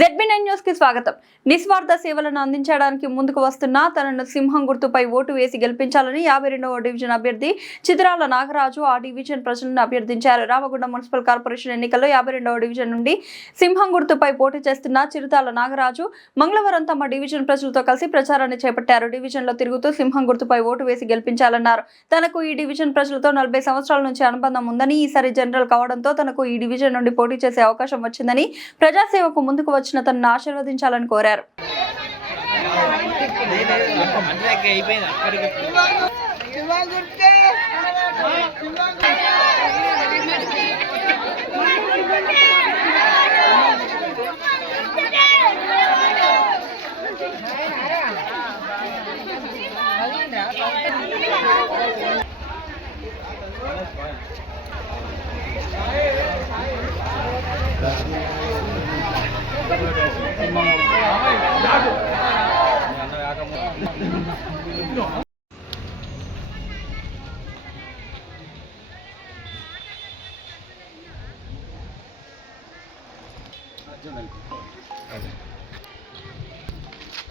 ZB9 news కి స్వాగతం. నిస్వార్థ సేవలను అందించడానికి ముందుకు వస్తున్న తనను సింహం గుర్తుపై ఓటు వేసి గెలిపించాలని 52వ డివిజన్ అభ్యర్థి చిత్రాల నాగరాజు ఆ డివిజన్ ప్రజలను అభ్యర్థించారు. రామగుండం మున్సిపల్ కార్పొరేషన్ ఎన్నికల్లో 52వ డివిజన్ నుండి సింహం గుర్తుపై పోటీ చేస్తున్న చిరుతాల నాగరాజు మంగళవారం తమ డివిజన్ ప్రజలతో కలిసి ప్రచారాన్ని చేపట్టారు. డివిజన్ లో తిరుగుతూ సింహం గుర్తుపై ఓటు వేసి గెలిపించాలన్నారు. తనకు ఈ డివిజన్ ప్రజలతో 40 సంవత్సరాల నుంచి అనుబంధం ఉందని, ఈసారి జనరల్ కావడంతో తనకు ఈ డివిజన్ నుండి పోటీ చేసే అవకాశం వచ్చిందని, ప్రజాసేవకు ముందుకు వచ్చిన తనను ఆశీర్వదించాలని కోరారు.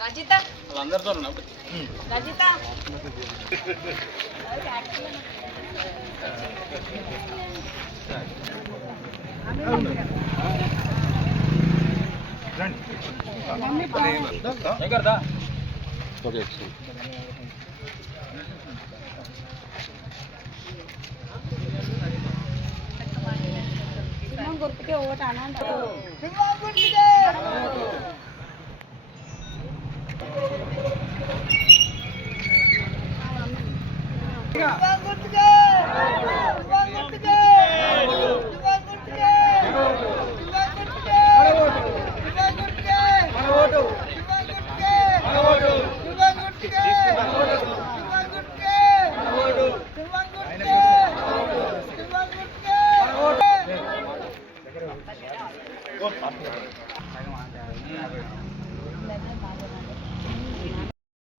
రజిత వాళ్ళందరితో రజిత గుర్తుకే ఓటు అనంటారు.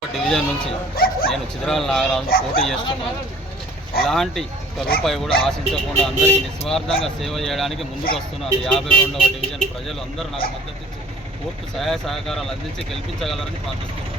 డివిజన్ నుంచి నేను చిత్రాల నాగరాజు పోటీ చేస్తున్నాను. ఎలాంటి రూపాయి కూడా ఆశించకుండా అందరికీ నిస్వార్థంగా సేవ చేయడానికి ముందుకు వస్తున్నాను. 52వ డివిజన్ ప్రజలు అందరూ నాకు మద్దతు ఇచ్చి పూర్తి సహాయ సహకారాలు అందించి గెలిపించగలరని ప్రార్థిస్తున్నాను.